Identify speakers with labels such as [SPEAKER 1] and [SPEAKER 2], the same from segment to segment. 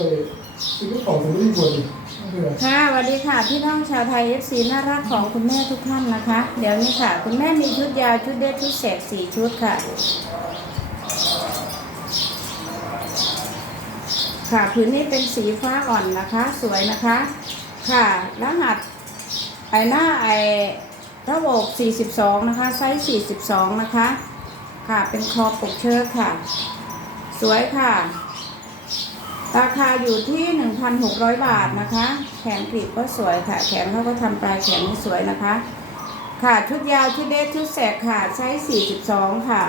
[SPEAKER 1] วยซื้อของสมุนไพรดีเพื่อ
[SPEAKER 2] ค่ะสวัสดีค่ะพี่น้องชาวไทย FC น่ารักของคุณแม่ทุกท่านนะคะ เดี๋ยวนี้ค่ะ คุณแม่มีชุดยาวชุดเด็ดชุดแสกสี่ชุดค่ะ ค่ะผืนนี้เป็นสีฟ้าอ่อนนะคะ สวยนะคะ ค่ะรหัสไอหน้าไอระบบ 42 นะคะ ไซส์ 42 นะคะ ค่ะ เป็นคอปกเชิดค่ะ สวยค่ะ ราคาอยู่ที่ 1,600 บาทนะคะ แขนกรีบก็สวยค่ะ แขนเขาก็ทำปลายแขนสวยนะคะ ค่ะชุดยาวชุดเดทชุดแสกค่ะไซส์42 ค่ะ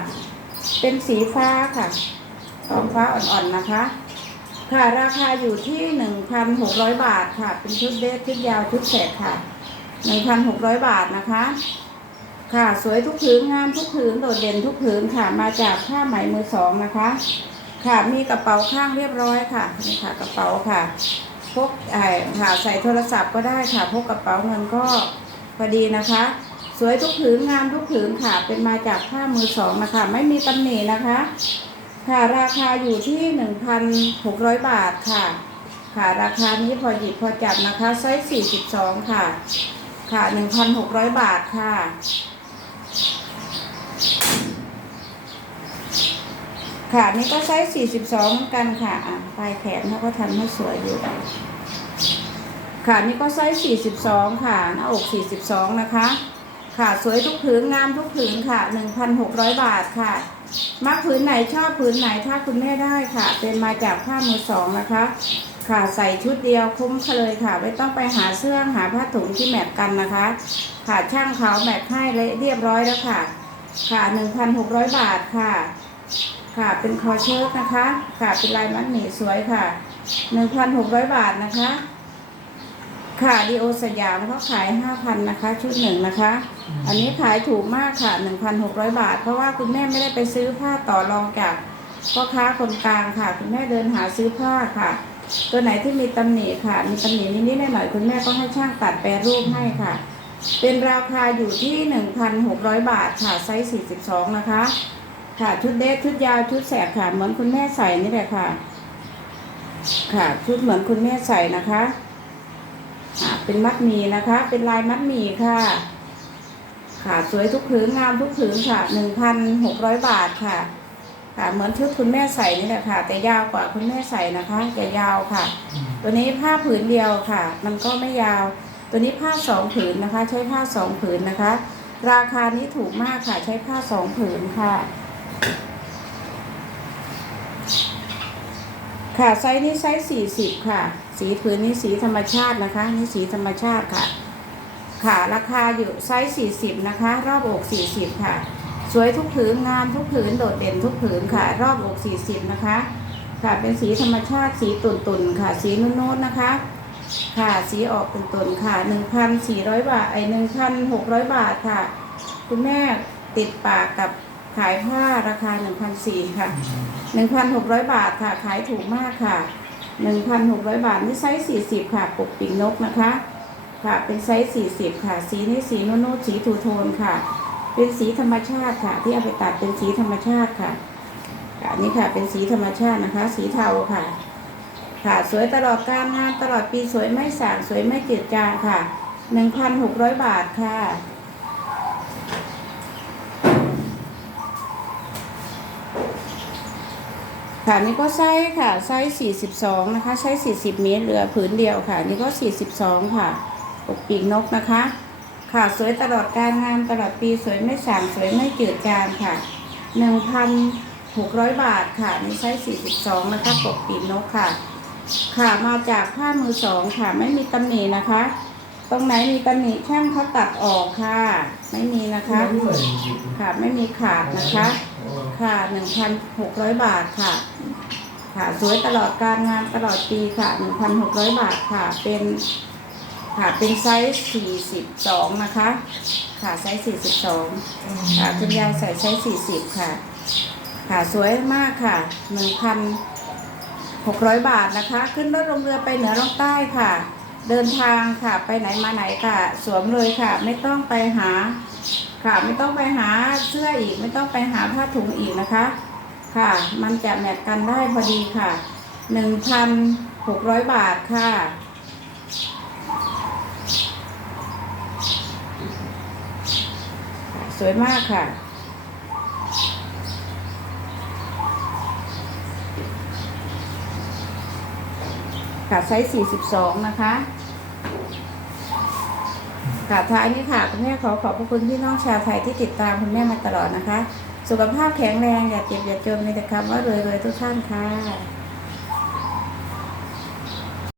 [SPEAKER 2] เป็นสีฟ้าค่ะทองฟ้าอ่อนๆนะคะ ค่ะราคาอยู่ที่ 1,600 บาทค่ะ เป็นชุดเดทชุดยาวชุดแสกค่ะ 1,600 บาทนะคะ ค่ะสวยทุกผืนงามทุกผืนโดดเด่นทุกผืนค่ะมาจากผ้าไหมมือสองนะคะ ค่ะมีกระเป๋าข้างเรียบร้อยค่ะนี่ค่ะกระเป๋าค่ะพกไอ้ค่ะใส่โทรศัพท์ก็ได้ค่ะพกกระเป๋าเงินก็พอดีนะคะ สวยทุกผืนงามทุกผืนค่ะ เป็นมาจากผ้ามือสองนะคะ ไม่มีตำหนินะคะ ค่ะราคาอยู่ที่1,600บาทค่ะ ค่ะราคานี้พอหยิบพอจับนะคะไซส์42ค่ะ ค่ะ1,600บาทค่ะ ค่ะนี่ก็ไซส์42เหมือนกันค่ะปลายแขนเขาก็ทำให้สวยอยู่ ค่ะนี่ก็ไซส์42 ค่ะ หน้าอก 42 นะคะ ค่ะสวยทุกผืนงามทุกผืนค่ะ 1,600 บาทค่ะ มักผืนไหนชอบผืนไหนถ้าคุณแม่ได้ค่ะ เป็นมาจากผ้ามือสองนะคะ ค่ะใส่ชุดเดียวคุ้มเลยค่ะ ไม่ต้องไปหาเสื้อหาผ้าถุงที่แมทกันนะคะ ค่ะช่างเขาแมทให้เรียบร้อยแล้วค่ะ ค่ะ 1,600 บาทค่ะ ค่ะ เป็นคอเชิ้ตนะคะ ค่ะ เป็นลายมัดหมี่สวยค่ะ1,600บาทนะคะ ค่ะดีโอสยามเขาขาย5,000นนะคะ ชุดหนึ่งนะคะ อันนี้ขายถูกมากค่ะ1,600บาท เพราะว่าคุณแม่ไม่ได้ไปซื้อผ้าต่อรองจากพ่อค้าคนกลางค่ะ คุณแม่เดินหาซื้อผ้าค่ะตัวไหนที่มีตำหนิค่ะ มีตำหนินิดๆหน่อยๆคุณแม่ก็ให้ช่างตัดแปรรูปให้ค่ะ เป็นราคาอยู่ที่ 1,600 บาทค่ะ ไซส์ 42 นะคะ ค่ะชุดเดทชุดยาวชุดแสกค่ะ เหมือนคุณแม่ใส่นี่แหละค่ะ ค่ะ ชุดเหมือนคุณแม่ใส่นะคะอ่าเป็นมัดหมี่นะคะ เป็นลายมัดหมี่ค่ะ ค่ะสวยทุกผืนงามทุกผืนค่ะหนึ่งพันหกร้อยบาทค่ะ ค่ะ เหมือนชุดคุณแม่ใส่นี่แหละค่ะ แต่ยาวกว่าคุณแม่ใส่นะคะจะยาวค่ะ ตัวนี้ผ้าผืนเดียวค่ะ มันก็ไม่ยาว ตัวนี้ผ้าสองผืนนะคะ ใช้ผ้าสองผืนนะคะ ราคานี้ถูกมากค่ะ ใช้ผ้าสองผืนค่ะ ค่ะไซส์นี้ไซส์สี่สิบค่ะ สีผืนนี้สีธรรมชาตินะคะ นี่สีธรรมชาติค่ะ ค่ะราคาอยู่ไซส์สี่สิบนะคะ รอบอกสี่สิบค่ะ สวยทุกผืนงามทุกผืนโดดเด่นทุกผืนค่ะ รอบอกสี่สิบนะคะ ค่ะเป็นสีธรรมชาติสีตุ่นตุนๆค่ะ สีนุ่นๆนะคะ ค่ะสีออกตุ่นตุนๆค่ะหนึ่งพันสี่ร้อยบาทไอหนึ่งพันหกร้อยบาทค่ะ คุณแม่ติดปากกับ ขายผ้าราคาหนึ่งพันสี่ค่ะหนึ่งพันหกร้อยบาทค่ะ ขายถูกมากค่ะหนึ่งพันหกร้อยบาทนี่ไซส์สี่สิบค่ะปกปิ่งนกนะคะ ค่ะ เป็นไซส์สี่สิบค่ะ สีนี้สีนุ่นๆสีทูโทนค่ะ เป็นสีธรรมชาติค่ะ ที่เอาไปตัดเป็นสีธรรมชาติค่ะค่ะนี่ค่ะ เป็นสีธรรมชาตินะคะ สีเทาค่ะ ค่ะ สวยตลอดการงานตลอดปีสวยไม่สางสวยไม่จืดจางค่ะหนึ่งพันหกร้อยบาทค่ะ ค่ะนี่ก็ไซส์ค่ะไซส์42 นะคะไซส์40 เมตรเหลือผืนเดียวค่ะ นี่ก็ 42 ค่ะปกปีกนกนะคะ ค่ะสวยตลอดการงานตลอดปีสวยไม่สางสวยไม่จืดจางค่ะ 1,600 บาทค่ะนี่ไซส์42 นะคะปกปีกนกค่ะ ค่ะมาจากผ้ามือสองค่ะไม่มีตำหนินะคะ ตรงไหนมีตำหนิช่างเขาตัดออกค่ะ ไม่มีนะคะ ค่ะไม่มีขาดนะคะ ค่ะ 1,600 บาทค่ะ ค่ะ สวยตลอดการงานตลอดปีค่ะ 1,600 บาทค่ะ เป็นค่ะ เป็นไซส์ 42 นะคะ ค่ะ ไซส์ 42 ค่ะ คุณยายใส่ไซส์ 40 ค่ะ ค่ะ สวยมากค่ะ 1,600 บาทนะคะ ขึ้นรถลงเรือไปเหนือลงใต้ค่ะ เดินทางค่ะ ไปไหนมาไหนค่ะ สวมเลยค่ะ ไม่ต้องไปหา ค่ะ ไม่ต้องไปหาเสื้ออีกไม่ต้องไปหาผ้าถุงอีกนะคะ ค่ะ มันจะแมทกันได้พอดีค่ะหนึ่งพันหกร้อยบาทค่ะ สวยมากค่ะค่ะไซส์42 นะคะ ค่ะ ท้ายนี้ค่ะคุณแม่ขอขอบพระคุณพี่น้องชาวไทยที่ติดตามคุณแม่มาตลอดนะคะ สุขภาพแข็งแรงอย่าเจ็บอย่าจนมีแต่คำว่ารวยๆทุกท่านค่ะ